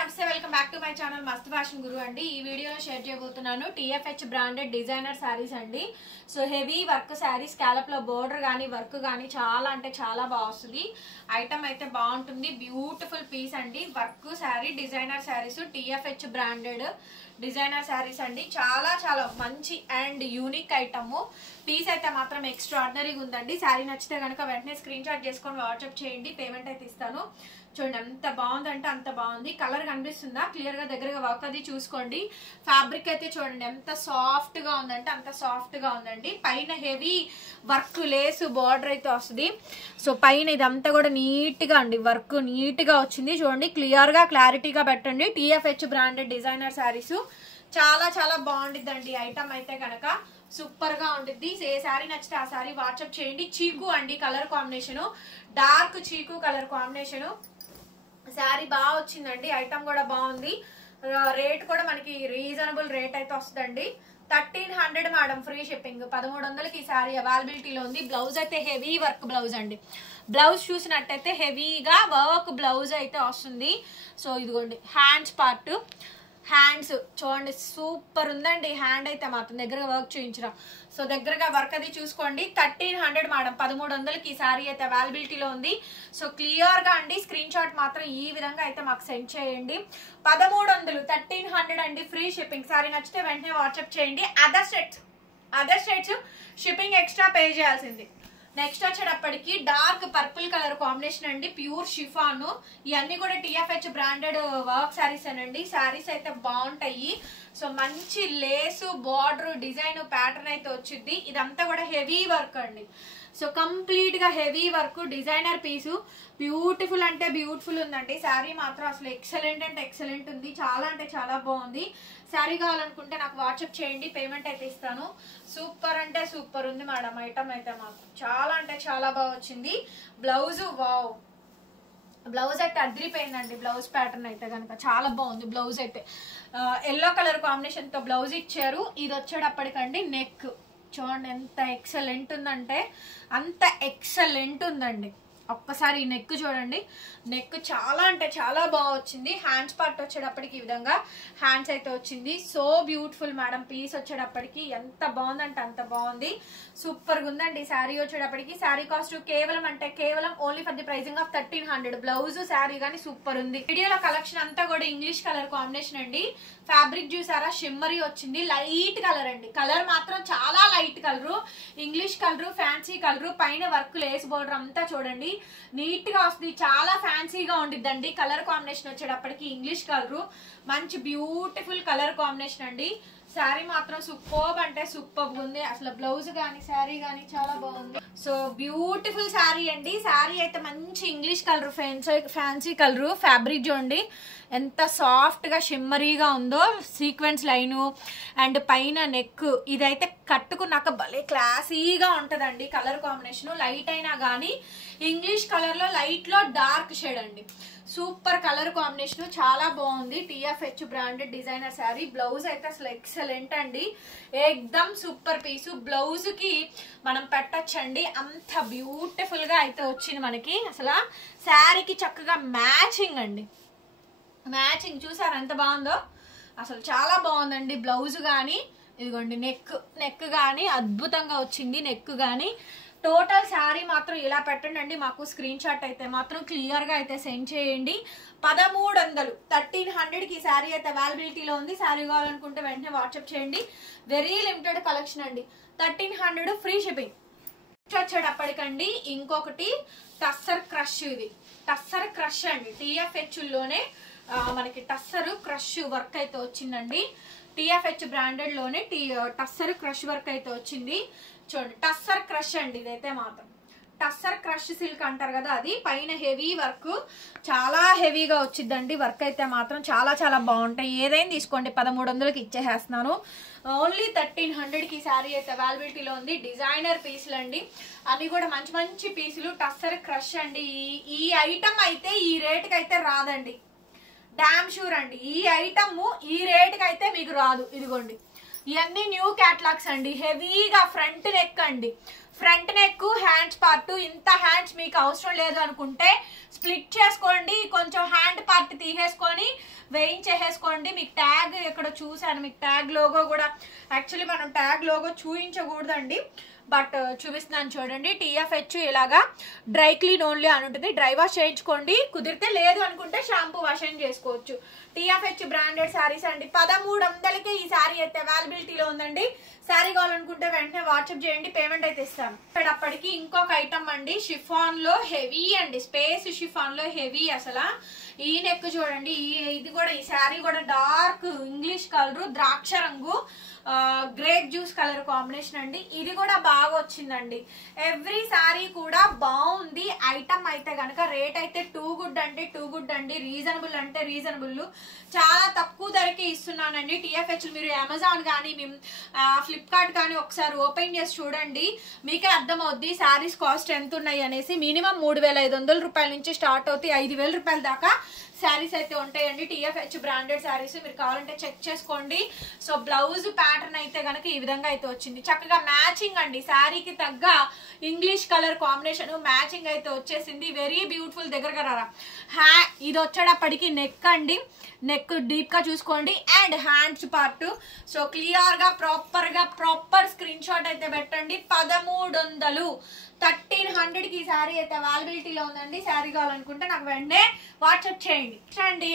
నమస్తే welcome back to my channel మస్త్ fashion గురు అండి. ఈ వీడియోలో షేర్ చేయబోతున్నాను TFH బ్రాండెడ్ డిజైనర్ శారీస్ అండి. So heavy work saris, scallop లో బోర్డర్ గానీ వర్క్ గానీ చాలా అంటే చాలా బాగా వస్తుంది. ఐటమ్ అయితే బాగుంటుంది. బ్యూటిఫుల్ పీస్ అండి. Work sari, designer saris, TFH branded designer saris అండి. చాలా చాలా మంచి అండ్ యూనిక్ ఐటమ్. పీస్ అయితే మాత్రం ఎక్స్ట్రాడినరీగా ఉందండి. శారీ నచ్చితే కనుక వెంటనే స్క్రీన్ షాట్ చేసుకొని వాట్సాప్ చేయండి, పేమెంట్ అయితే ఇస్తాను. చూడండి ఎంత బాగుందంటే అంత బాగుంది. కలర్ కనిపిస్తుందా క్లియర్ గా? దగ్గరగా వర్క్ అది చూసుకోండి. ఫ్యాబ్రిక్ అయితే చూడండి ఎంత సాఫ్ట్ గా ఉందంటే అంత సాఫ్ట్ గా ఉందండి. పైన హెవీ వర్క్ లేస్ బార్డర్ అయితే వస్తుంది. సో పైన ఇదంతా కూడా నీట్ గా అండి, వర్క్ నీట్ గా వచ్చింది. చూడండి క్లియర్ గా క్లారిటీగా పెట్టండి. TFH బ్రాండెడ్ డిజైనర్ శారీస్ చాలా చాలా బాగుండిద్దండి. ఐటమ్ అయితే కనుక సూపర్ గా ఉంటుంది. ఏ శారీ నచ్చితే ఆ శారీ వాట్సాప్ చేయండి. చీకు అండి కలర్ కాంబినేషన్, డార్క్ చీకు కలర్ కాంబినేషన్. శారీ బాగా వచ్చిందండి. ఐటమ్ కూడా బాగుంది. రేట్ కూడా మనకి రీజనబుల్ రేట్ అయితే వస్తుందండి. 1300 మేడం, ఫ్రీ షిప్పింగ్. 1300కి ఈ శారీ అవైలబిలిటీలో ఉంది. బ్లౌజ్ అయితే హెవీ వర్క్ బ్లౌజ్ అండి. బ్లౌజ్ చూసినట్టయితే హెవీగా వర్క్ బ్లౌజ్ అయితే వస్తుంది. సో ఇదిగోండి హ్యాండ్స్ పార్ట్, హ్యాండ్స్ చూడండి సూపర్ ఉందండి. హ్యాండ్ అయితే మాత్రం దగ్గరగా వర్క్ చూపించరా. సో దగ్గరగా వర్క్ అది చూసుకోండి. 1300 మేడం, 1300కి ఈ శారీ అయితే అవైలబిలిటీలో ఉంది. సో క్లియర్ గా అండి స్క్రీన్ షాట్ మాత్రం ఈ విధంగా అయితే మాకు సెండ్ చేయండి. 1300, 1300 అండి, ఫ్రీ షిప్పింగ్. శారీ నచ్చితే వెంటనే వాట్సాప్ చేయండి. Other states shipping extra pay చేయాల్సింది. నెక్స్ట్ వచ్చేటప్పటికి డార్క్ పర్పుల్ కలర్ కాంబినేషన్ అండి, ప్యూర్ షిఫాన్. ఇవన్నీ కూడా TFH బ్రాండెడ్ వర్క్ శారీస్ అనండి. శారీస్ అయితే బాగుంటాయి. సో మంచి లేసు బార్డర్ డిజైన్ ప్యాటర్న్ అయితే వచ్చింది. ఇదంతా కూడా హెవీ వర్క్ అండి. సో కంప్లీట్ గా హెవీ వర్క్ డిజైనర్ పీసు. బ్యూటిఫుల్ అంటే బ్యూటిఫుల్ ఉందండి. శారీ మాత్రం అసలు ఎక్సలెంట్ అంటే ఎక్సలెంట్ ఉంది. చాలా అంటే చాలా బాగుంది. శారీ కావాలనుకుంటే నాకు వాట్సాప్ చేయండి, పేమెంట్ అయితే ఇస్తాను. సూపర్ అంటే సూపర్ ఉంది మేడం. ఐటమ్ అయితే మాత్రం చాలా అంటే చాలా బాగా వచ్చింది. బ్లౌజ్ వావ్, బ్లౌజ్ అయితే అదిరిపోయిందండి. బ్లౌజ్ ప్యాటర్న్ అయితే కనుక చాలా బాగుంది. బ్లౌజ్ అయితే ఎల్లో కలర్ కాంబినేషన్ తో బ్లౌజ్ ఇచ్చారు. ఇది వచ్చేటప్పటికండి నెక్ చూడండి ఎంత ఎక్సలెంట్ ఉందంటే అంత ఎక్సలెంట్ ఉందండి. ఒక్కసారి ఈ నెక్ చూడండి. నెక్ చాలా అంటే చాలా బాగా వచ్చింది. హ్యాండ్స్ పార్ట్ వచ్చేటప్పటికి ఈ విధంగా హ్యాండ్స్ అయితే వచ్చింది. So beautiful madam. పీస్ వచ్చేటప్పటికి ఎంత బాగుందంటే అంత బాగుంది. సూపర్ గా ఉందండి. శారీ వచ్చేటప్పటికి శారీ కాస్ట్ కేవలం అంటే కేవలం only for the pricing of 1300. Blouse sari గానీ సూపర్ ఉంది. వీడియోలో కలెక్షన్ అంతా కూడా ఇంగ్లీష్ కలర్ కాంబినేషన్ అండి. ఫ్యాబ్రిక్ చూసారా షిమ్మరీ వచ్చింది. లైట్ కలర్ అండి. కలర్ మాత్రం చాలా light colour, English colour, fancy colour. పైన వర్క్ లేస్ బోర్డర్ అంతా చూడండి నీట్ గా వస్తుంది. చాలా ఫ్యాన్సీగా ఉండిద్దండి. కలర్ కాంబినేషన్ వచ్చేటప్పటికి ఇంగ్లీష్ కలర్, మంచి బ్యూటిఫుల్ కలర్ కాంబినేషన్ అండి. శారీ మాత్రం సూపర్బ్ అంటే సూపర్బ్ ఉంది. అసలు బ్లౌజ్ గానీ శారీ గానీ చాలా బాగుంది. సో బ్యూటిఫుల్ శారీ అండి. శారీ అయితే మంచి English colour, fancy colour. Fabric చూడండి ఎంత సాఫ్ట్ గా షిమ్మరీగా ఉందో. సీక్వెన్స్ లైను అండ్ పైన నెక్. ఇదైతే కట్టుకున్నాక భలే క్లాసీగా ఉంటదండి. కలర్ కాంబినేషన్ లైట్ అయినా గానీ ఇంగ్లీష్ కలర్ లో లైట్ లో డార్క్ షేడ్ అండి. సూపర్ కలర్ కాంబినేషన్ చాలా బాగుంది. TFH branded designer sari. Blouse అయితే అసలు ఎక్సలెంట్ అండి. ఎక్దమ్ సూపర్ పీసు. బ్లౌజ్ కి మనం పెట్టచ్చండి. అంత బ్యూటిఫుల్ గా అయితే వచ్చింది మనకి. అసలు శారీకి చక్కగా మ్యాచింగ్ అండి. మ్యాచింగ్ చూసారు ఎంత బాగుందో. అసలు చాలా బాగుందండి. బ్లౌజ్ గానీ ఇదిగోండి నెక్ గానీ అద్భుతంగా వచ్చింది. నెక్ గానీ టోటల్ శారీ మాత్రం ఇలా పెట్టండి. మాకు స్క్రీన్ షాట్ అయితే మాత్రం క్లియర్ గా అయితే సెండ్ చేయండి. 1300, 1300కి ఈ శారీ అయితే అవైలబిలిటీలో ఉంది. శారీ కావాలనుకుంటే వెంటనే వాట్సాప్ చేయండి. వెరీ లిమిటెడ్ కలెక్షన్ అండి. 1300 ఫ్రీ షిప్పింగ్. వచ్చేటప్పటికండి ఇంకొకటి టస్సర్ క్రష్. ఇది టస్సర్ క్రష్ అండి. TFH లోనే మనకి టస్సర్ క్రష్ వర్క్ అయితే వచ్చిందండి. TFH బ్రాండెడ్ లోనే టస్సర్ క్రష్ వర్క్ అయితే వచ్చింది. చూడండి టస్సర్ క్రష్ అండి. ఇదైతే మాత్రం టస్సర్ క్రష్ సిల్క్ అంటారు కదా, అది. పైన హెవీ వర్క్ చాలా హెవీగా వచ్చిందండి. వర్క్ అయితే మాత్రం చాలా చాలా బాగుంటాయి. ఏదైనా తీసుకోండి. 1300కి ఇచ్చేసేస్తున్నాను. ఓన్లీ 1300కి ఈ శారీ అయితే అవైలబిలిటీలో ఉంది. డిజైనర్ పీసులు అండి. అవి కూడా మంచి మంచి పీసులు. టస్సర్ క్రష్ అండి. ఈ ఐటమ్ అయితే ఈ రేటుకి అయితే రాదండి. డామ్ షూర్ అండి. ఈ ఐటమ్ ఈ రేటుకి అయితే మీకు రాదు. ఇదిగోండి ఇవన్నీ న్యూ క్యాటలాగ్స్ అండి. హెవీగా ఫ్రంట్ నెక్ అండి, ఫ్రంట్ నెక్ హ్యాండ్స్ పార్ట్. ఇంత హ్యాండ్స్ మీకు అవసరం లేదు అనుకుంటే స్ప్లిట్ చేసుకోండి, కొంచెం హ్యాండ్ పార్ట్ తీసేసుకొని వేయించేసుకోండి. మీకు ట్యాగ్ ఇక్కడ చూసాను, మీకు ట్యాగ్ లోగో కూడా యాక్చువల్లీ మనం ట్యాగ్ లోగో చూపించకూడదండి, బట్ చూపిస్తున్నాను చూడండి. TFH ఇలాగా డ్రై క్లీన్ ఓన్లీ అని ఉంటుంది. డ్రై వాష్ చేయించుకోండి, కుదిరితే లేదు అనుకుంటే షాంపూ వాష్ అయిన చేసుకోవచ్చు. TFH బ్రాండెడ్ శారీస్ అండి. 1300కి ఈ శారీ అయితే అవైలబిలిటీలో ఉందండి. శారీ కావాలనుకుంటే వెంటనే వాట్సాప్ చేయండి, పేమెంట్ అయితే ఇస్తాను. అప్పటికి ఇంకొక ఐటమ్ అండి, షిఫాన్ లో హెవీ అండి, స్పేస్ షిఫాన్ లో హెవీ. అసలు ఈ నెక్ చూడండి, ఇది కూడా ఈ శారీ కూడా డార్క్ ఇంగ్లీష్ కలర్, ద్రాక్ష రంగు, గ్రేప్ జ్యూస్ కలర్ కాంబినేషన్ అండి. ఇది కూడా బాగా వచ్చిందండి. ఎవ్రీ శారీ కూడా బాగుంది. ఐటమ్ అయితే కనుక రేట్ అయితే టూ గుడ్ అంటే టూ గుడ్ అండి, రీజనబుల్ అంటే రీజనబుల్, చాలా తక్కువ ధరకే ఇస్తున్నానండి. TFH మీరు అమెజాన్ కానీ ఫ్లిప్కార్ట్ కానీ ఒకసారి ఓపెన్ చేసి చూడండి, మీకే అర్థమవుద్ది శారీస్ కాస్ట్ ఎంత ఉన్నాయి అనేసి. మినిమం 3500 రూపాయల నుంచి స్టార్ట్ అవుతాయి, 5000 రూపాయల దాకా శారీస్ అయితే ఉంటాయండి. TFH బ్రాండెడ్ శారీస్ మీరు కావాలంటే చెక్ చేసుకోండి. సో బ్లౌజ్ ప్యాటర్న్ అయితే కనుక ఈ విధంగా అయితే వచ్చింది, చక్కగా మ్యాచింగ్ అండి, శారీకి తగ్గ ఇంగ్లీష్ కలర్ కాంబినేషన్ మ్యాచింగ్ అయితే వచ్చేసింది. Very beautiful. దగ్గరగా రారా. ఇది వచ్చేటప్పటికి నెక్ అండి, నెక్ డీప్ గా చూసుకోండి, and hands part. So clear గా ప్రాపర్ స్క్రీన్ షాట్ అయితే పెట్టండి. 1300కి ఈ శారీ అయితే అవైలబిలిటీలో ఉందండి. శారీ కావాలనుకుంటే నాకు వెంటనే వాట్సాప్ చేయండి.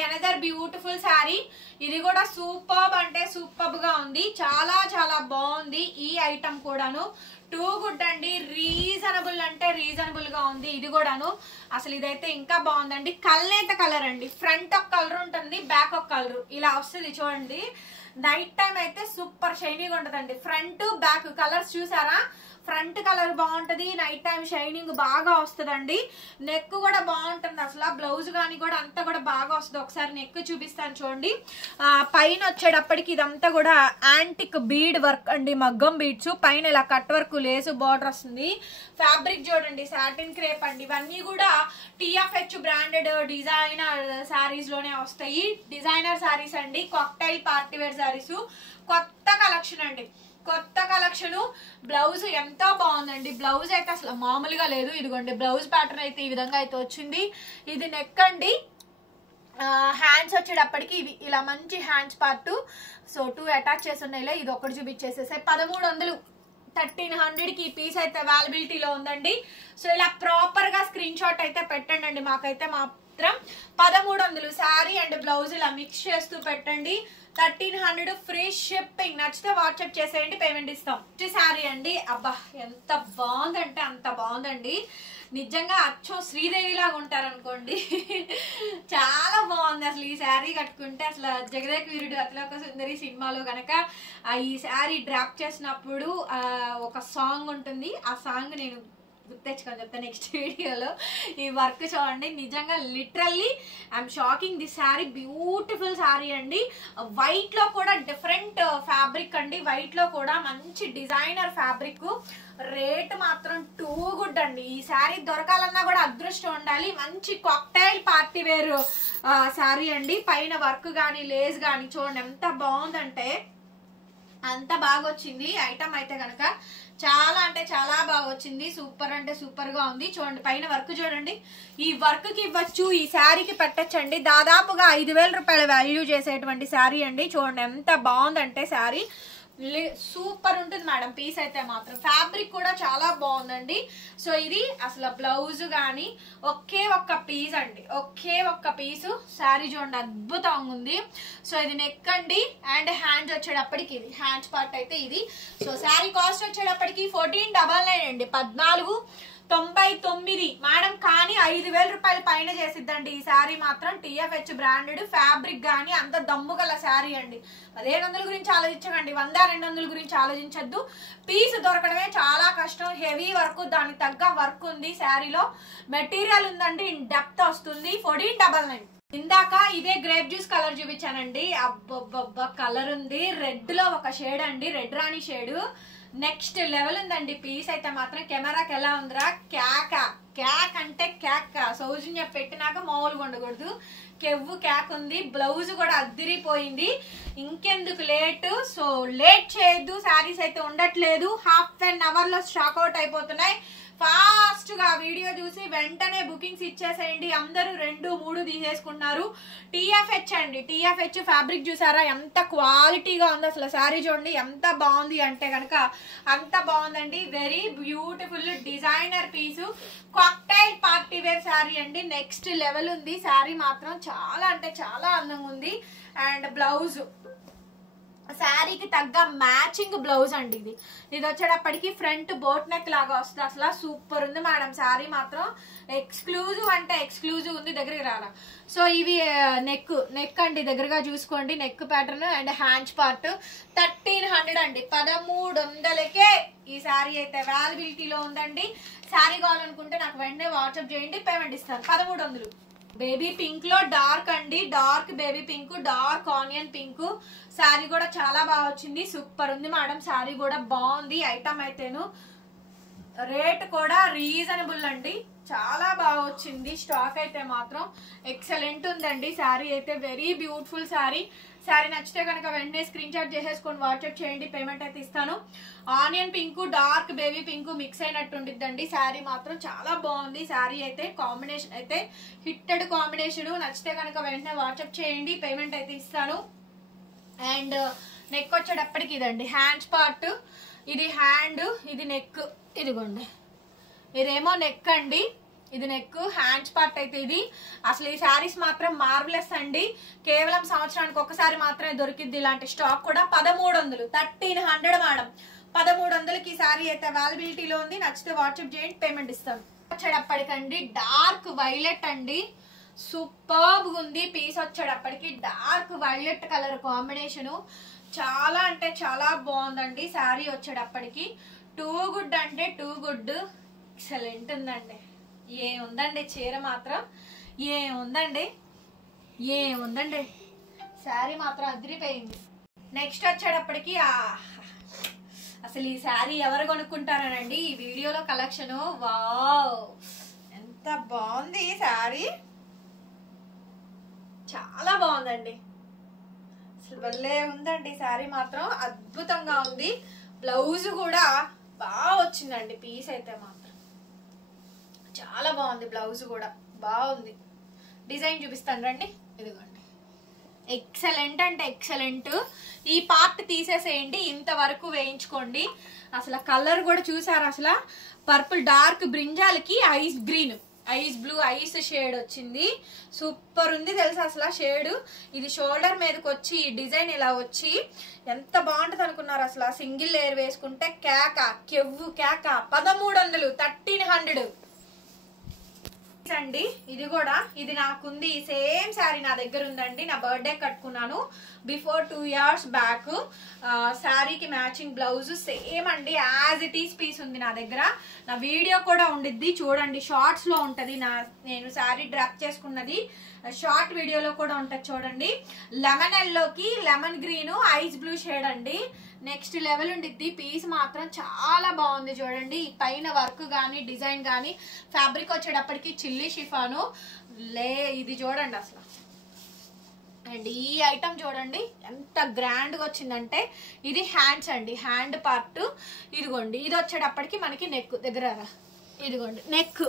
అనదర్ బ్యూటిఫుల్ శారీ, ఇది కూడా సూపర్బ్ అంటే సూపర్బ్ గా ఉంది, చాలా చాలా బాగుంది. ఈ ఐటమ్ కూడాను టూ గుడ్ అండి, రీజనబుల్ అంటే రీజనబుల్ గా ఉంది. ఇది కూడాను అసలు ఇదైతే ఇంకా బాగుందండి. కల్నేత కలర్ అండి, ఫ్రంట్ ఒక కలర్ ఉంటుంది, బ్యాక్ ఒక కలర్ ఇలా వస్తుంది చూడండి. నైట్ టైం అయితే సూపర్ షైనీగా ఉంటదండి. ఫ్రంట్ బ్యాక్ కలర్స్ చూసారా, ఫ్రంట్ కలర్ బాగుంటది, నైట్ టైం షైనింగ్ బాగా వస్తుందండి. నెక్ కూడా బాగుంటుంది, అసలు బ్లౌజ్ కానీ కూడా అంతా కూడా బాగా వస్తుంది. ఒకసారి నెక్ చూపిస్తాను చూడండి. పైన వచ్చేటప్పటికి ఇదంతా కూడా యాంటిక్ బీడ్ వర్క్ అండి, మగ్గం బీడ్స్, పైన ఇలా కట్ వర్క్ లేసు బార్డర్ వస్తుంది. ఫ్యాబ్రిక్ చూడండి, సాటిన్ క్రేప్ అండి. ఇవన్నీ కూడా TFH బ్రాండెడ్ డిజైనర్ శారీస్ లోనే వస్తాయి. డిజైనర్ శారీస్ అండి, కాక్టైల్ పార్టీ వేర్ శారీస్, కొత్త కలెక్షన్ అండి, కొత్త కలెక్షన్. బ్లౌజ్ ఎంతో బాగుందండి, బ్లౌజ్ అయితే అసలు మామూలుగా లేదు. ఇదిగోండి బ్లౌజ్ ప్యాటర్న్ అయితే ఈ విధంగా అయితే వచ్చింది. ఇది నెక్ అండి. హ్యాండ్స్ వచ్చేటప్పటికి ఇవి ఇలా మంచి హ్యాండ్స్ పార్ట్. సో 2 అటాచ్ చేసి ఉన్నాయి, ఇది ఒకటి చూపించేసేసాయి. 1300కి ఈ పీస్ అయితే అవైలబిలిటీలో ఉందండి. సో ఇలా ప్రాపర్ గా స్క్రీన్ షాట్ అయితే పెట్టండి. మాకైతే మాత్రం 1300 శారీ అండ్ బ్లౌజ్ ఇలా మిక్స్ చేస్తూ పెట్టండి. 1300 ఫ్రీ షిప్పింగ్. నచ్చితే వాట్సాప్ చేసేయండి, పేమెంట్ ఇస్తాం. శారీ అండి, అబ్బా ఎంత బాగుందంటే అంత బాగుందండి. నిజంగా అచ్చో శ్రీదేవి లాగా ఉంటారు అనుకోండి, చాలా బాగుంది. అసలు ఈ శారీ కట్టుకుంటే అసలు జగదేక వీరుడు అతిలోక సుందరి సినిమాలో గనక ఈ శారీ డ్రాప్ చేసినప్పుడు ఒక సాంగ్ ఉంటుంది, ఆ సాంగ్ నేను గుర్తెచ్చుకొని చెప్తా నెక్స్ట్ వీడియోలో. ఈ వర్క్ చూడండి, నిజంగా literally I'm shocking. This sari beautiful sari అండి. వైట్ లో కూడా డిఫరెంట్ ఫ్యాబ్రిక్ అండి, వైట్ లో కూడా మంచి డిజైనర్ ఫ్యాబ్రిక్. రేట్ మాత్రం టూ గుడ్ అండి. ఈ శారీ దొరకాలన్నా కూడా అదృష్టం ఉండాలి. మంచి కాక్టైల్ పార్టీ వేర్ శారీ అండి. పైన వర్క్ కానీ లేస్ కానీ చూడండి ఎంత బాగుందంటే అంత బాగా వచ్చింది. ఐటమ్ అయితే కనుక చాలా అంటే చాలా బాగా వచ్చింది, సూపర్ అంటే సూపర్ గా ఉంది. చూడండి పైన వర్క్ చూడండి, ఈ వర్క్ కి ఇవ్వచ్చు, ఈ శారీకి పెట్టచ్చండి. దాదాపుగా 5000 రూపాయల వాల్యూ చేసేటువంటి శారీ అండి. చూడండి ఎంత బాగుందంటే శారీ సూపర్ ఉంటుంది మేడం. పీస్ అయితే మాత్రం ఫ్యాబ్రిక్ కూడా చాలా బాగుందండి. సో ఇది అసలు బ్లౌజ్ కానీ ఒకే ఒక్క పీస్ అండి, ఒకే ఒక్క పీసు. శారీ చూడండి అద్భుతంగా ఉంది. సో ఇది నెక్ అండి, అండ్ హ్యాండ్స్ వచ్చేటప్పటికి ఇది హ్యాండ్స్ పార్ట్ అయితే ఇది. సో శారీ కాస్ట్ వచ్చేటప్పటికి 1499 అండి, 1499 మేడం. కానీ 5000 రూపాయల పైన చేసిద్దండి ఈ శారీ మాత్రం. TFH బ్రాండెడ్ ఫ్యాబ్రిక్ గానీ అంత దమ్ము గల శారీ అండి. 1500 గురించి ఆలోచించకండి, 100-200 గురించి ఆలోచించద్దు. పీస్ దొరకడమే చాలా కష్టం. హెవీ వర్క్, దానికి తగ్గ వర్క్ ఉంది శారీలో. మెటీరియల్ ఉందండి, ఇన్ డెప్త్ వస్తుంది. 1499. ఇందాక ఇదే గ్రేప్ జ్యూస్ కలర్ చూపించానండి, అబ్బబ్బబ్బ కలర్ ఉంది. రెడ్ లో ఒక షేడ్ అండి, రెడ్ రాణి షేడ్, నెక్స్ట్ లెవెల్ ఉందండి. పీస్ అయితే మాత్రం కెమెరాకి ఎలా ఉందిరా, క్యాక్ అంటే క్యాక్. సౌజన్య పెట్టినాక మామూలుగా ఉండకూడదు. కెవ్వు క్యాక్ ఉంది. బ్లౌజ్ కూడా అద్దిరిపోయింది. ఇంకెందుకు లేట్, సో లేట్ చేయొద్దు. శారీస్ అయితే ఉండట్లేదు, హాఫ్ అన్ అవర్ లో స్టాక్ అవుట్ అయిపోతున్నాయి. ఫాస్ట్ గా వీడియో చూసి వెంటనే బుకింగ్స్ ఇచ్చేసేయండి. అందరూ 2, 3 తీసేసుకుంటున్నారు. TFH అండి, TFH ఫ్యాబ్రిక్ చూసారా ఎంత క్వాలిటీగా ఉంది. అసలు శారీ చూడండి ఎంత బాగుంది అంటే కనుక అంత బాగుందండి. వెరీ బ్యూటిఫుల్ డిజైనర్ పీసు, కాక్టైల్ పార్టీ వేర్ శారీ అండి. నెక్స్ట్ లెవెల్ ఉంది. శారీ మాత్రం చాలా అంటే చాలా అందంగా ఉంది. అండ్ బ్లౌజ్ శారీకి తగ్గ మ్యాచింగ్ బ్లౌజ్ అండి. ఇది వచ్చేటప్పటికి ఫ్రంట్ బోట్ నెక్ లాగా వస్తుంది. అసలు సూపర్ ఉంది మేడం. శారీ మాత్రం ఎక్స్క్లూజివ్ అంటే ఎక్స్క్లూజివ్ ఉంది. దగ్గరికి రారా. సో ఇవి నెక్ అండి, దగ్గరగా చూసుకోండి. Neck pattern and hands part 1300 అండి. 1300కే ఈ శారీ అయితే అవైలబిలిటీలో ఉందండి. శారీ కావాలనుకుంటే నాకు వెంటనే వాట్సాప్ చేయండి, పేమెంట్ ఇస్తాను. 1300. బేబీ పింక్ లో డార్క్ అండి, dark baby pink, dark onion pink. Sari కూడా చాలా బాగా వచ్చింది. సూపర్ ఉంది మేడం. శారీ కూడా బాగుంది. ఐటమ్ అయితేను రేట్ కూడా రీజనబుల్ అండి. చాలా బాగా వచ్చింది. స్టాక్ అయితే మాత్రం ఎక్సలెంట్ ఉందండి. శారీ అయితే వెరీ బ్యూటిఫుల్ శారీ. శారీ నచ్చితే కనుక వెంటనే స్క్రీన్ షాట్ చేసేసుకొని వాట్సాప్ చేయండి, పేమెంట్ అయితే ఇస్తాను. Onion pink, dark baby pink mix అయినట్టు ఉండిద్దండి. శారీ మాత్రం చాలా బాగుంది. శారీ అయితే కాంబినేషన్ అయితే హిట్టెడ్ కాంబినేషన్. నచ్చితే కనుక వెంటనే వాట్సాప్ చేయండి, పేమెంట్ అయితే ఇస్తాను. అండ్ నెక్ వచ్చేటప్పటికి ఇదండి హ్యాండ్స్ పార్ట్. ఇది హ్యాండ్, ఇది నెక్. ఇదిగోండి, ఇదేమో నెక్ అండి, ఇది నెక్. హ్యాండ్స్ పార్ట్ అయితే ఇది. అసలు ఈ శారీస్ మాత్రం మార్వెలస్ అండి. కేవలం సంవత్సరానికి ఒకసారి మాత్రమే దొరికిద్ది ఇలాంటి స్టాక్ కూడా. 1300, 1300 మేడం. 1300కి ఈ శారీ అయితే అవైలబిలిటీలో ఉంది. నచ్చితే వాట్సాప్ చేయండి, పేమెంట్ ఇస్తాను. వచ్చేటప్పటికండి డార్క్ వైలెట్ అండి. సూపర్బ్ ఉంది. పీస్ వచ్చేటప్పటికి డార్క్ వైలెట్ కలర్ కాంబినేషను. చాలా అంటే చాలా బాగుందండి. శారీ వచ్చేటప్పటికి టూ గుడ్ అంటే టూ గుడ్, ఎక్సలెంట్ ఉందండి. ఏముందండి చీర మాత్రం, ఏముందండి ఏముందండి. శారీ మాత్రం అదిరిపోయింది. నెక్స్ట్ వచ్చేటప్పటికి అసలు ఈ శారీ ఎవరు కొనుక్కుంటారనండి. ఈ వీడియోలో కలెక్షన్ వావ్ ఎంత బాగుంది ఈ శారీ. చాలా బాగుందండి. అసలు భలే ఉందండి. శారీ మాత్రం అద్భుతంగా ఉంది. బ్లౌజ్ కూడా బాగా వచ్చిందండి. పీస్ అయితే మాత్రం చాలా బాగుంది. బ్లౌజ్ కూడా బాగుంది. డిజైన్ చూపిస్తాను రండి. ఇదిగోండి, ఎక్సలెంట్ అంటే ఎక్సలెంట్. ఈ పార్ట్ తీసేసేయండి, ఇంతవరకు వేయించుకోండి. అసలు కలర్ కూడా చూసారు. అసలు పర్పుల్ డార్క్ బ్రింజాల్కి ice green, ice blue, ice shade వచ్చింది. సూపర్ ఉంది తెలుసా అసలు షేడ్. ఇది షోల్డర్ మీదకి వచ్చి డిజైన్ ఇలా వచ్చి ఎంత బాగుంటుంది అనుకున్నారు. అసలు సింగిల్ లేయర్ వేసుకుంటే కేక, కెవ్వు కేక. 1300, 1300 అండి. ఇది కూడా ఇది నాకుంది. సేమ్ శారీ నా దగ్గర ఉందండి. నా బర్త్డే కట్టుకున్నాను బిఫోర్ 2 years బ్యాక్. శారీకి మ్యాచింగ్ బ్లౌజ్ సేమ్ అండి, యాజ్ ఇట్ ఈస్ పీస్ ఉంది నా దగ్గర. నా వీడియో కూడా ఉండిద్ది చూడండి, షార్ట్స్ లో ఉంటది. నేను శారీ డ్రాప్ చేసుకున్నది షార్ట్ వీడియోలో కూడా ఉంటది చూడండి. లెమన్ ఎల్లోకి lemon green, ice blue shade అండి. నెక్స్ట్ లెవెల్ ఉండిద్ది. పీస్ మాత్రం చాలా బాగుంది చూడండి. పైన వర్క్ కానీ డిజైన్ కానీ. ఫ్యాబ్రిక్ వచ్చేటప్పటికి చిల్లీ షిఫాను ఇది చూడండి అసలు. అండ్ ఈ ఐటమ్ చూడండి ఎంత గ్రాండ్ గా వచ్చిందంటే. ఇది హ్యాండ్స్ అండి, హ్యాండ్ పార్ట్. ఇదిగోండి, ఇది వచ్చేటప్పటికి మనకి నెక్ దగ్గర. ఇదిగోండి నెక్,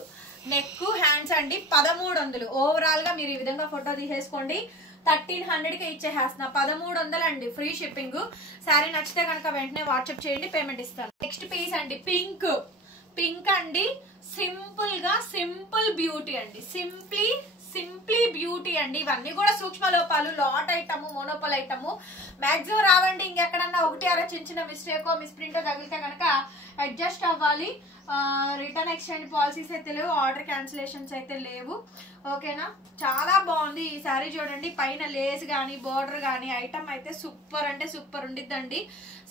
హ్యాండ్స్ అండి. 1300. ఓవరాల్ గా మీరు ఈ విధంగా ఫోటో తీసేసుకోండి. 1300కి ఇచ్చేసేస్తున్నా. 1300 అండి, ఫ్రీ షిప్పింగ్. శారీ నచ్చితే కనుక వెంటనే వాట్సాప్ చేయండి, పేమెంట్ ఇస్తాను. నెక్స్ట్ పీస్ అండి పింక్. పింక్ అండి, సింపుల్ గా సింపుల్ బ్యూటీ అండి. సింప్లీ బ్యూటీ అండి. ఇవన్నీ కూడా సూక్ష్మ లోపాలు, లాట్ ఐటమ్, మోనోపల్ ఐటమ్. మాక్సిమం రావండి. ఇంకెక్కడన్నా ఒకటి అర చిన్న మిస్టేకో మిస్ప్రింటో తగిలితే కనుక అడ్జస్ట్ అవ్వాలి. రిటర్న్ ఎక్స్చేంజ్ పాలసీస్ అయితే లేవు, ఆర్డర్ క్యాన్సిలేషన్స్ అయితే లేవు. ఓకేనా. చాలా బాగుంది ఈ శారీ చూడండి. పైన లేస్ కానీ బోర్డర్ కానీ ఐటమ్ అయితే సూపర్ అంటే సూపర్ ఉండిద్దండి.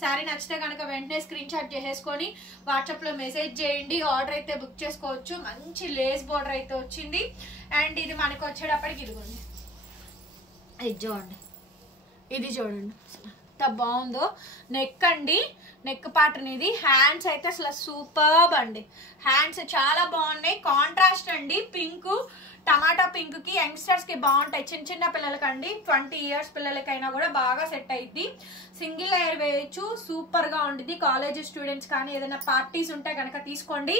శారీ నచ్చితే కనుక వెంటనే స్క్రీన్ షాట్ చేసేసుకొని వాట్సాప్ లో మెసేజ్ చేయండి, ఆర్డర్ అయితే బుక్ చేసుకోవచ్చు. మంచి లేస్ బోర్డర్ అయితే వచ్చింది. అండ్ ఇది మనకు వచ్చేటప్పటికి ఇదిగోండి, ఇది చూడండి, ఇది చూడండి ఎంత బాగుందో. నెక్ అండి, నెక్ ప్యాటర్న్ ఇది. హ్యాండ్స్ అయితే అసలు సూపర్బ్ అండి, హ్యాండ్స్ చాలా బాగున్నాయి. కాంట్రాస్ట్ అండి, పింక్, టమాటా పింక్ కి యంగ్స్టర్స్ కి బాగుంటాయి. చిన్న చిన్న పిల్లలకండి, 20 years పిల్లలకైనా కూడా బాగా సెట్ అయ్యింది. సింగిల్ లేయర్ వేయచ్చు, సూపర్ గా ఉంటుంది. కాలేజ్ స్టూడెంట్స్ కానీ ఏదైనా పార్టీస్ ఉంటే కనుక తీసుకోండి.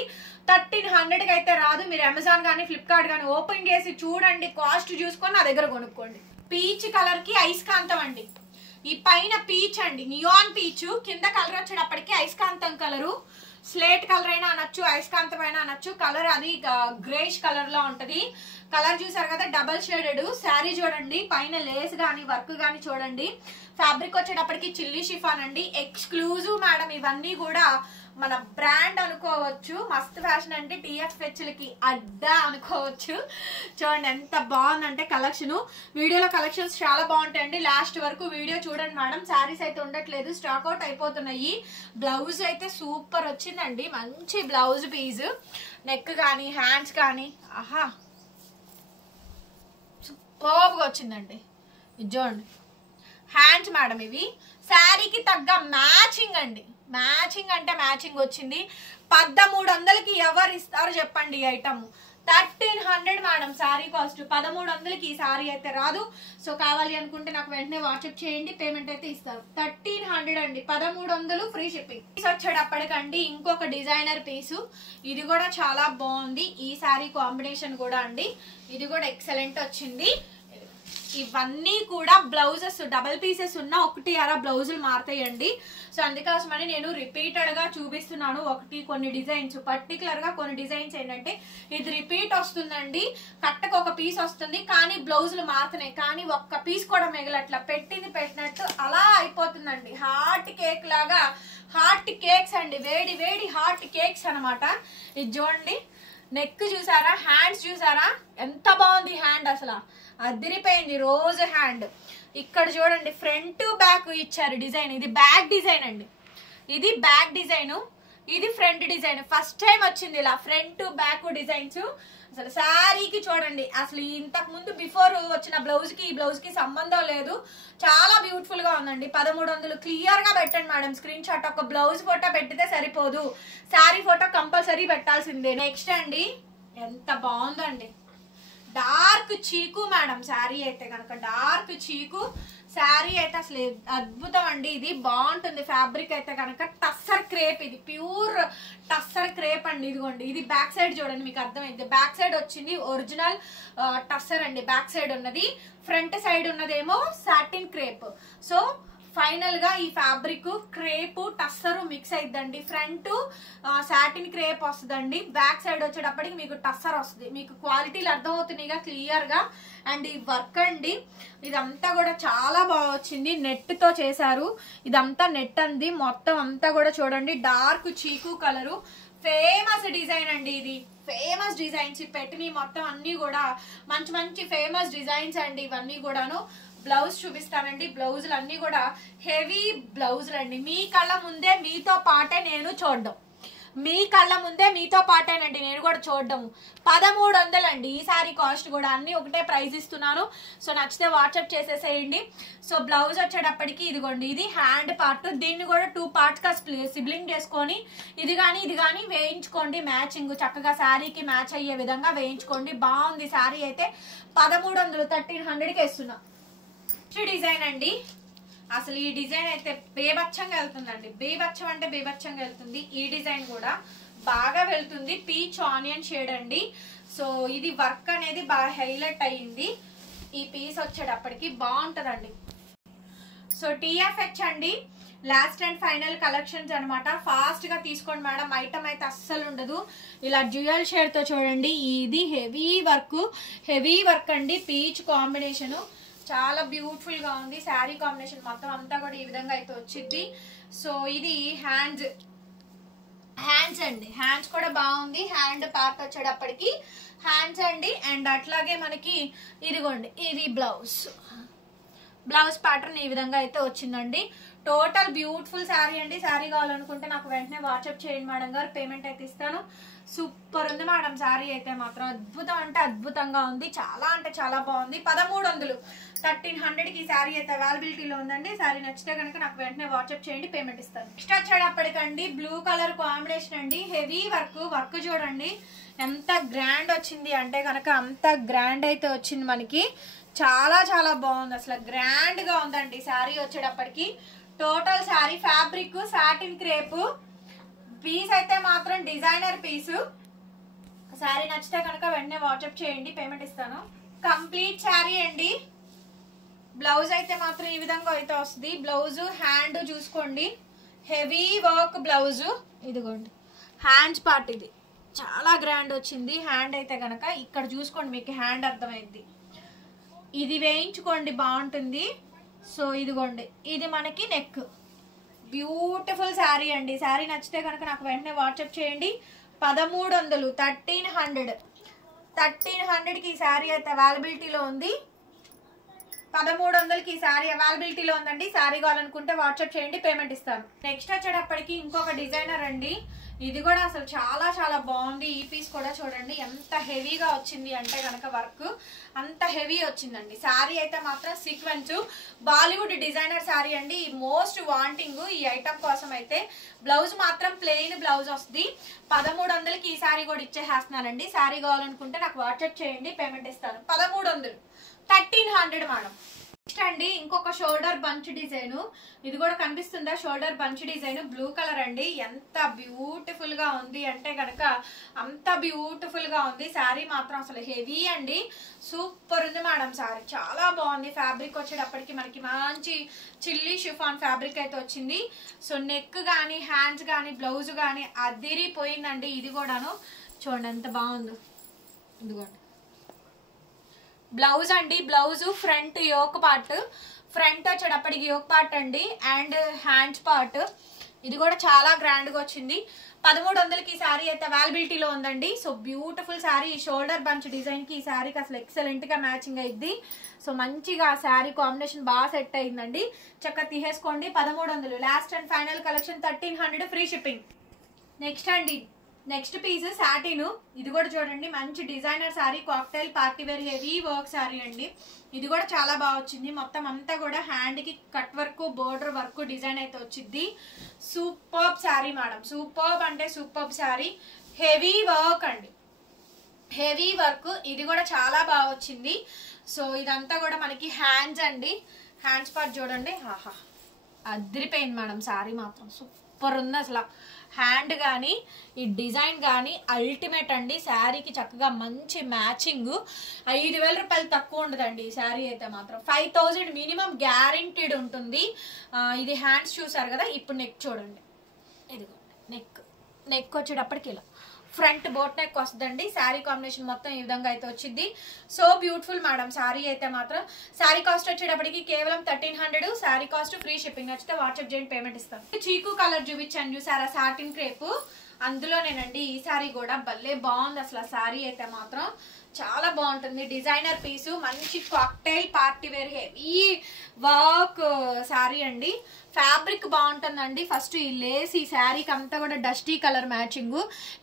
1300కి అయితే రాదు. మీరు అమెజాన్ కానీ ఫ్లిప్కార్ట్ కానీ ఓపెన్ చేసి చూడండి, కాస్ట్ చూసుకొని నా దగ్గర కొనుక్కోండి. పీచ్ కలర్ కి అయస్కాంతం అండి. ఈ పైన పీచ్ అండి, నియాన్ పీచ్, కింద కలర్ వచ్చేటప్పటికి అయస్కాంతం కలరు. స్లేట్ కలర్ అయినా అనొచ్చు, అయస్కాంతం అయినా అనొచ్చు. కలర్ అది గ్రేష్ కలర్ లో ఉంటది. కలర్ చూసారు కదా, డబల్ షేడెడ్. శారీ చూడండి, పైన లేస్ గానీ వర్క్ గానీ చూడండి. ఫ్యాబ్రిక్ వచ్చేటప్పటికి చిల్లీ షిఫాన్ అండి, ఎక్స్క్లూజివ్ మేడం. ఇవన్నీ కూడా మన బ్రాండ్ అనుకోవచ్చు. మస్త్ ఫ్యాషన్ అంటే TFH లకి అడ్డా అనుకోవచ్చు. చూడండి ఎంత బాగుందంటే కలెక్షన్. వీడియోలో కలెక్షన్స్ చాలా బాగుంటాయండి. లాస్ట్ వరకు వీడియో చూడండి మేడం. శారీస్ అయితే ఉండట్లేదు, స్టాక్ అవుట్ అయిపోతున్నాయి. బ్లౌజ్ అయితే సూపర్ వచ్చిందండి, మంచి బ్లౌజ్ పీస్. నెక్ కానీ హ్యాండ్స్ కానీ ఆహా సూపర్గా వచ్చిందండి. ఇది చూడండి హ్యాండ్స్ మేడం. ఇవి శారీకి తగ్గ మ్యాచింగ్ అండి, మ్యాచింగ్ అంటే మ్యాచింగ్ వచ్చింది. 1300కి ఎవరు ఇస్తారు చెప్పండి. ఈ ఐటమ్ 1300 మేడం శారీ కాస్ట్. 1300కి ఈ శారీ అయితే రాదు. సో కావాలి అనుకుంటే నాకు వెంటనే వాట్సాప్ చేయండి, పేమెంట్ అయితే ఇస్తారు. 1300 అండి, 1300 ఫ్రీ షిప్పింగ్. పీస్ వచ్చేటప్పటికండి ఇంకొక డిజైనర్ పీసు. ఇది కూడా చాలా బాగుంది. ఈ శారీ కాంబినేషన్ కూడా అండి, ఇది కూడా ఎక్సలెంట్ వచ్చింది. ఇవన్నీ కూడా బ్లౌజెస్ డబల్ పీసెస్ ఉన్న 1 బ్లౌజులు మారుతాయండి. సో అందుకోసమని నేను రిపీటెడ్ గా చూపిస్తున్నాను. కొన్ని డిజైన్స్ పర్టికులర్ గా కొన్ని డిజైన్స్ ఏంటంటే ఇది రిపీట్ వస్తుందండి, కట్టకు ఒక పీస్ వస్తుంది కానీ బ్లౌజులు మారుతున్నాయి. కానీ ఒక్క పీస్ కూడా మిగలట్లా, పెట్టింది పెట్టినట్టు అలా అయిపోతుందండి. హాట్ కేక్ లాగా, హాట్ కేక్స్ అండి, వేడి వేడి హాట్ కేక్స్ అనమాట. ఇది చూడండి, నెక్ చూసారా, హ్యాండ్స్ చూసారా ఎంత బాగుంది. హ్యాండ్ అసలు అదిరిపోయింది, రోజ్ హ్యాండ్. ఇక్కడ చూడండి ఫ్రంట్ బ్యాక్ ఇచ్చారు డిజైన్. ఇది బ్యాక్ డిజైన్ అండి, ఇది బ్యాక్ డిజైన్, ఇది ఫ్రంట్ డిజైన్. ఫస్ట్ టైం వచ్చింది ఇలా ఫ్రంట్ బ్యాక్ డిజైన్స్. అసలు శారీకి చూడండి, అసలు ఇంతకు ముందు బిఫోర్ వచ్చిన బ్లౌజ్ కి ఈ బ్లౌజ్ కి సంబంధం లేదు. చాలా బ్యూటిఫుల్ గా ఉందండి. 1300 క్లియర్ గా పెట్టండి మేడం స్క్రీన్ షాట్. ఒక బ్లౌజ్ ఫోటో పెట్టితే సరిపోదు, శారీ ఫోటో కంపల్సరీ పెట్టాల్సిందే. నెక్స్ట్ అండి ఎంత బాగుందండి, డార్క్ చీకు మేడం. శారీ అయితే కనుక డార్క్ చీకు శారీ అయితే అసలు అద్భుతం అండి. ఇది బాగుంటుంది. ఫ్యాబ్రిక్ అయితే కనుక టస్సర్ క్రేప్, ఇది ప్యూర్ టస్సర్ క్రేప్ అండి. ఇదిగోండి, ఇది బ్యాక్ సైడ్ చూడండి, మీకు అర్థమైంది. బ్యాక్ సైడ్ వచ్చింది ఒరిజినల్ టస్సర్ అండి, బ్యాక్ సైడ్ ఉన్నది. ఫ్రంట్ సైడ్ ఉన్నదేమో సాటిన్ క్రేప్. సో ఫైనల్ గా ఈ ఫ్యాబ్రిక్ క్రేప్ టస్సరు మిక్స్ అయిద్దండి. ఫ్రంట్ సాటిన్ క్రేప్ వస్తుందండి, బ్యాక్ సైడ్ వచ్చేటప్పటికి మీకు టస్సర్ వస్తుంది. మీకు క్వాలిటీలు అర్థమవుతున్నాయిగా క్లియర్ గా. అండ్ ఈ వర్క్ అండి ఇదంతా కూడా చాలా బాగా వచ్చింది, నెట్ తో చేశారు. ఇదంతా నెట్ అంది మొత్తం అంతా కూడా చూడండి, డార్క్ చీకు కలరు. ఫేమస్ డిజైన్ అండి, ఇది ఫేమస్ డిజైన్స్ పెట్టినవి మొత్తం అన్ని కూడా మంచి మంచి ఫేమస్ డిజైన్స్ అండి. ఇవన్నీ కూడాను బ్లౌజ్ చూపిస్తానండి. బ్లౌజులు అన్ని కూడా హెవీ బ్లౌజులు అండి. మీ కళ్ళ ముందే మీతో పాటే నేను చూడడం, మీ కళ్ళ ముందే మీతో పాటేనండి నేను కూడా చూడడము. 1300 అండి ఈ సారీ కాస్ట్ కూడా. అన్ని ఒకటే ప్రైస్ ఇస్తున్నాను. సో నచ్చితే వాట్సాప్ చేసేసేయండి. సో బ్లౌజ్ వచ్చేటప్పటికి ఇదిగోండి, ఇది హ్యాండ్ పార్ట్. దీన్ని కూడా 2 parts గా సిబ్లింగ్ చేసుకొని ఇది కానీ వేయించుకోండి. మ్యాచింగ్ చక్కగా శారీకి మ్యాచ్ అయ్యే విధంగా వేయించుకోండి. బాగుంది శారీ అయితే. 1300 1300కి ఇస్తున్నా. డిజైన్ అండి, అసలు ఈ డిజైన్ అయితే బేబచ్చంగా వెళ్తుందండి. బేబచ్చం అంటే బేబచ్చంగా వెళ్తుంది. ఈ డిజైన్ కూడా బాగా వెళ్తుంది. పీచ్ ఆనియన్ షేడ్ అండి. సో ఇది వర్క్ అనేది బాగా హైలైట్ అయ్యింది. ఈ పీస్ వచ్చేటప్పటికి బాగుంటదండి. సో TFH అండి, లాస్ట్ అండ్ ఫైనల్ కలెక్షన్స్ అనమాట. ఫాస్ట్ గా తీసుకోండి మేడం, ఐటమ్ అయితే అస్సలు ఉండదు. ఇలా డ్యూయల్ షేడ్ తో చూడండి, ఇది హెవీ వర్క్ అండి. పీచ్ కాంబినేషన్ చాలా బ్యూటిఫుల్ గా ఉంది. శారీ కాంబినేషన్ మొత్తం అంతా కూడా ఈ విధంగా అయితే వచ్చింది. సో ఇది హ్యాండ్స్ అండి, హ్యాండ్స్ కూడా బాగుంది. హ్యాండ్ పార్ట్ వచ్చేటప్పటికి హ్యాండ్స్ అండి. అండ్ అట్లాగే మనకి ఇదిగోండి, ఇది బ్లౌజ్ ప్యాటర్న్ ఈ విధంగా అయితే వచ్చిందండి. టోటల్ బ్యూటిఫుల్ శారీ అండి. శారీ కావాలనుకుంటే నాకు వెంటనే వాట్సాప్ చేయండి మేడం గారు, పేమెంట్ అయితే ఇస్తాను. సూపర్ ఉంది మేడం శారీ అయితే మాత్రం, అద్భుతం అంటే అద్భుతంగా ఉంది. చాలా అంటే చాలా బాగుంది. 1300 1300కి ఈ శారీ అయితే అవైలబిలిటీలో ఉందండి. శారీ నచ్చితే కనుక నాకు వెంటనే వాట్సాప్ చేయండి, పేమెంట్ ఇస్తాను. నెక్స్ట్ వచ్చేటప్పటికండి బ్లూ కలర్ కాంబినేషన్ అండి. హెవీ వర్క్ చూడండి ఎంత గ్రాండ్ వచ్చింది అంటే కనుక అంత గ్రాండ్ అయితే వచ్చింది మనకి. చాలా చాలా బాగుంది, అసలు గ్రాండ్ గా ఉందండి శారీ వచ్చేటప్పటికి. Total sari fabric satin crepe piece అయితే మాత్రం డిజైనర్ పీసు. శారీ నచ్చితే కనుక వెంటనే వాట్సాప్ చేయండి, పేమెంట్ ఇస్తాను. కంప్లీట్ శారీ అండి. బ్లౌజ్ అయితే మాత్రం ఈ విధంగా అయితే వస్తుంది. బ్లౌజ్ హ్యాండ్ చూసుకోండి, హెవీ వర్క్ బ్లౌజ్. ఇదిగోండి హ్యాండ్స్ పార్ట్, ఇది చాలా గ్రాండ్ వచ్చింది. హ్యాండ్ అయితే కనుక ఇక్కడ చూసుకోండి, మీకు హ్యాండ్ అర్థమైంది. ఇది వేయించుకోండి బాగుంటుంది. సో ఇదిగోండి ఇది మనకి నెక్. బ్యూటిఫుల్ శారీ అండి. శారీ నచ్చితే కనుక నాకు వెంటనే వాట్సాప్ చేయండి. 1300 1300కి ఈ శారీ అయితే అవైలబిలిటీలో ఉంది. 1300కి ఈ శారీ అవైలబిలిటీలో ఉందండి. శారీ కావాలనుకుంటే వాట్సాప్ చేయండి, పేమెంట్ ఇస్తాను. నెక్స్ట్ వచ్చేటప్పటికి ఇంకొక డిజైనర్ అండి. ఇది కూడా అసలు చాలా చాలా బాగుంది. ఈ పీస్ కూడా చూడండి ఎంత హెవీగా వచ్చింది అంటే కనుక వర్క్ అంత హెవీ వచ్చిందండి. శారీ అయితే మాత్రం సీక్వెన్స్ బాలీవుడ్ డిజైనర్ శారీ అండి. మోస్ట్ వాంటింగ్ ఈ ఐటమ్ కోసం అయితే. బ్లౌజ్ మాత్రం ప్లెయిన్ బ్లౌజ్ వస్తుంది. 1300కి ఈ శారీ కూడా ఇచ్చేసేస్తున్నానండి. శారీ కావాలనుకుంటే నాకు వాట్సాప్ చేయండి, పేమెంట్ ఇస్తాను. 1300 1300 మేడం. నెక్స్ట్ అండి ఇంకొక షోల్డర్ బంచ్ డిజైన్. ఇది కూడా కనిపిస్తుందా? Shoulder bunch design blue colour అండి. ఎంత బ్యూటిఫుల్ గా ఉంది అంటే కనుక అంత బ్యూటిఫుల్ గా ఉంది. శారీ మాత్రం అసలు హెవీ అండి, సూపర్ ఉంది మేడం. శారీ చాలా బాగుంది. ఫ్యాబ్రిక్ వచ్చేటప్పటికి మనకి మంచి చిల్లీ షిఫాన్ ఫ్యాబ్రిక్ అయితే వచ్చింది. సో నెక్ కానీ హ్యాండ్స్ కానీ బ్లౌజ్ కానీ అదిరిపోయిందండి. ఇది కూడాను చూడండి ఎంత బాగుందో. ఇదిగోండి బ్లౌజ్ అండి. Blouse front yoke part, front వచ్చేటప్పటికి యోక్ పార్ట్ అండి, అండ్ హ్యాండ్స్ పార్ట్. ఇది కూడా చాలా గ్రాండ్ గా వచ్చింది. 1300కి ఈ శారీ అయితే అవైలబిలిటీలో ఉందండి. So beautiful sari. ఈ షోల్డర్ బంచ్ డిజైన్ కి ఈ శారీకి అసలు ఎక్సలెంట్ గా మ్యాచింగ్ అయింది. సో మంచిగా శారీ కాంబినేషన్ బాగా సెట్ అయిందండి. చక్కగా తీసేసుకోండి. 1300 last and final collection. 1300 free shipping. Next అండి నెక్స్ట్ పీస్ సాటిన్. ఇది కూడా చూడండి మంచి designer sari, cocktail party wear heavy work sari అండి. ఇది కూడా చాలా బాగా వచ్చింది. మొత్తం అంతా కూడా హ్యాండ్ కి cut work border work design అయితే వచ్చింది. సూపర్బ్ శారీ మేడం, సూపర్బ్ అంటే సూపర్బ్ శారీ. హెవీ వర్క్ అండి, హెవీ వర్క్. ఇది కూడా చాలా బాగా వచ్చింది. సో ఇదంతా కూడా మనకి హ్యాండ్స్ అండి. హ్యాండ్స్ పార్ట్ చూడండి, ఆహా అదిరిపోయింది మేడం. శారీ మాత్రం సూపర్ ఉంది అసలు. హ్యాండ్ కానీ ఈ డిజైన్ కానీ అల్టిమేట్ అండి. శారీకి చక్కగా మంచి మ్యాచింగ్. 5000 రూపాయలు తక్కువ ఉండదండి ఈ శారీ అయితే మాత్రం. 5000 మినిమం గ్యారెంటీడ్ ఉంటుంది. ఇది హ్యాండ్స్ చూసారు కదా. ఇప్పుడు నెక్ చూడండి, ఇదిగోండి నెక్ వచ్చేటప్పటికి ఇలా ఫ్రంట్ బోట్ నెక్ వస్తుందండి. శారీ కాంబినేషన్ మొత్తం ఈ విధంగా అయితే వచ్చింది. సో బ్యూటిఫుల్ మేడం శారీ అయితే మాత్రం. శారీ కాస్ట్ వచ్చేటప్పటికి కేవలం 1300. Sari cost free shipping. నచ్చితే వాట్సాప్ చేయండి, పేమెంట్ ఇస్తాను. చీకు కలర్ చూపించాను చూసారా, సాటిన్ క్రేప్. అందులోనేనండి ఈ శారీ కూడా భలే బాగుంది అసలు. శారీ అయితే మాత్రం చాలా బాగుంటుంది. డిజైనర్ పీసు, మంచి cocktail party wear heavy work sari అండి. ఫ్యాబ్రిక్ బాగుంటుందండి. ఫస్ట్ ఈ లేస్ ఈ శారీకి అంతా కూడా dusty colour matching,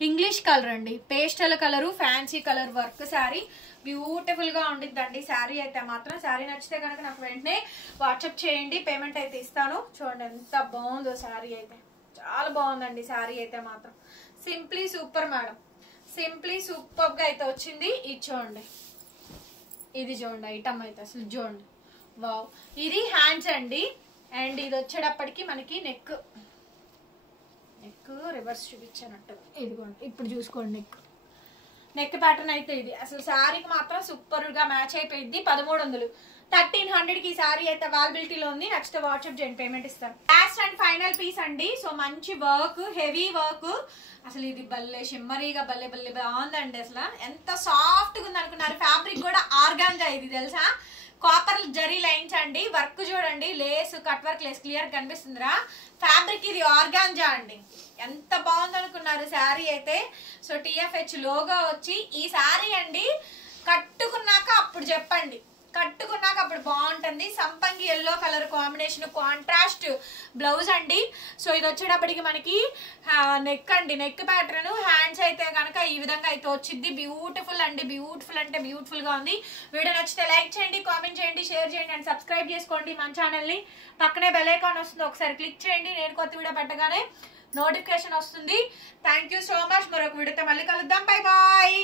English colour అండి, pastel colour, fancy colour work sari. Beautiful గా ఉండిద్దండి శారీ అయితే మాత్రం. శారీ నచ్చితే కనుక నాకు వెంటనే వాట్సాప్ చేయండి, పేమెంట్ అయితే ఇస్తాను. చూడండి ఎంత బాగుందో శారీ అయితే, చాలా బాగుందండి శారీ అయితే మాత్రం. Simply super madam, simply super గా అయితే వచ్చింది. ఇది చూడండి, ఇది చూడండి ఐటమ్ అయితే అసలు చూడండి వావ్. ఇది హ్యాండ్స్ అండి. అండ్ ఇది వచ్చేటప్పటికి మనకి నెక్ రివర్స్ చూపించానట్టు. ఇదిగోండి ఇప్పుడు చూసుకోండి నెక్ ప్యాటర్న్ అయితే ఇది. అసలు శారీకి మాత్రం సూపర్ గా మ్యాచ్ అయిపోయింది. 1300 1300కి ఈ శారీ అయితే అవైలబిలిటీలో ఉంది. నచ్చితే వాట్సాప్ చేయండి, పేమెంట్ ఇస్తాను. లాస్ట్ అండ్ ఫైనల్ పీస్ అండి. సో మంచి వర్క్, హెవీ వర్క్. అసలు ఇది భలే షిమ్మరీగా భలే బాగుందండి. అసలు ఎంత సాఫ్ట్ గా ఉంది అనుకున్నారు. ఫ్యాబ్రిక్ కూడా ఆర్గాంజా ఇది తెలుసా. కాపర్ జరీ లైన్స్ అండి. వర్క్ చూడండి, lace cut work lace clear కనిపిస్తుందిరా. ఫ్యాబ్రిక్ ఇది ఆర్గాంజా అండి. ఎంత బాగుంది అనుకున్నారు శారీ అయితే. సో TFH లోగో వచ్చి ఈ శారీ అండి కట్టుకున్నాక అప్పుడు చెప్పండి. కట్టుకున్నాక అప్పుడు బాగుంటుంది. సంపంగి yellow colour combination contrast blouse అండి. సో ఇది వచ్చేటప్పటికి మనకి నెక్ అండి, నెక్ ప్యాటర్న్. హ్యాండ్స్ అయితే కనుక ఈ విధంగా అయితే వచ్చింది. బ్యూటిఫుల్ అండి, బ్యూటిఫుల్ అంటే బ్యూటిఫుల్ గా ఉంది. వీడియో నచ్చితే లైక్ చేయండి, కామెంట్ చేయండి, షేర్ చేయండి అండ్ సబ్స్క్రైబ్ చేసుకోండి మన ఛానల్ ని. పక్కనే బెల్ ఐకాన్ వస్తుంది, ఒకసారి క్లిక్ చేయండి. నేను కొత్త వీడియో పెట్టగానే నోటిఫికేషన్ వస్తుంది. Thank you so much. మరొక వీడియోతో మళ్ళీ కలుద్దాం. Bye bye.